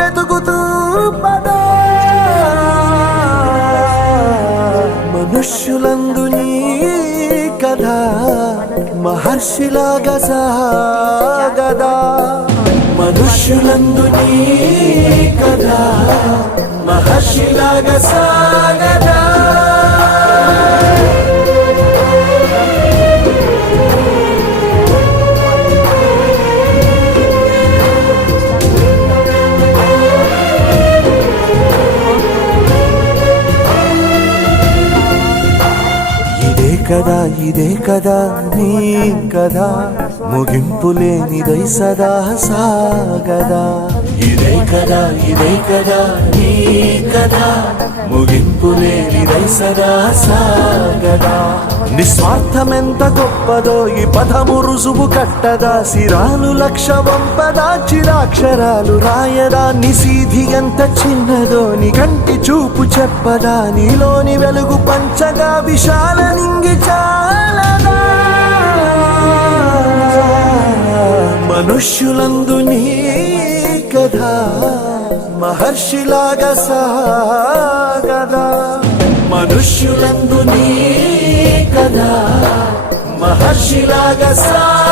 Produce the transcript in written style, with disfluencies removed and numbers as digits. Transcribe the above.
వెతుకుతూ పదా మనుష్యులందు నీ కథ మహర్షిలాగా సాగదా మనుష్యులందు నీ కథ మహర్షిలాగా సాగదా ఇదే కదా నీ కదా ముగింపు లేనిదై సదా సాగదా ఇదే కదా నీ కదా ముగింపు లేనిదై సదా సాగదా నిస్వార్థమెంత గొప్పదో ఈ పదము రుజువు కట్టదా సిరాలు లక్ష వంపదా చిరాక్షరాలు రాయదా నిసీధి ఎంత చిన్నదో నీ కంటి చూపు చెప్పదా నీలోని వెలుగు పంచగా విశాల నింగి చాలదా మనుష్యులందు నీ కథ మహర్షిలాగా సాగదా మనుష్యులందు నీ కథ మహర్షిలాగా సాగదా